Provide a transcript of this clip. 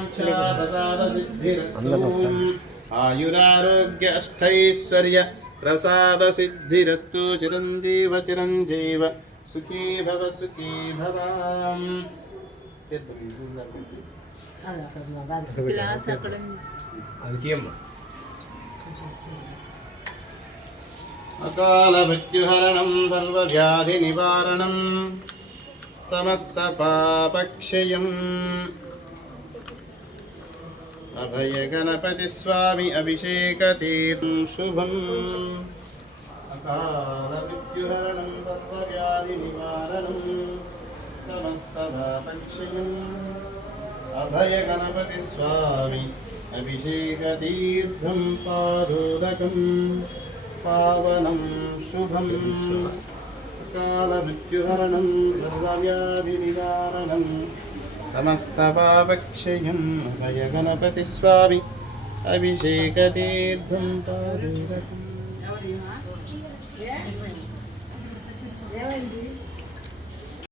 सर्वकामवाञ्छाप्रसादसिद्धिरस्तु आयुरारोग्य अष्टैश्वर्य प्रसादसिद्धिरस्तु चिरञ्जीव चिरञ्जीव सुखी भव अकाल मृत्युहरणं सर्वव्याधिनिवारणं समस्तपापक्षयम् अभय गणपति स्वामी अभिषेकतीर्थं शुभम् अकाल मृत्युहरणं सर्वव्याधिनिवारणं समस्तपापक्षयम् अभय गणपति स्वामी अभिषेकतीर्थं पादोदकम् पावनं शुभं कालमृत्युहरणं सर्वव्याधिनिवारणं समस्तपापक्षयम् अभय गणपति स्वामी अभिषेकतीर्थं पादोदकम्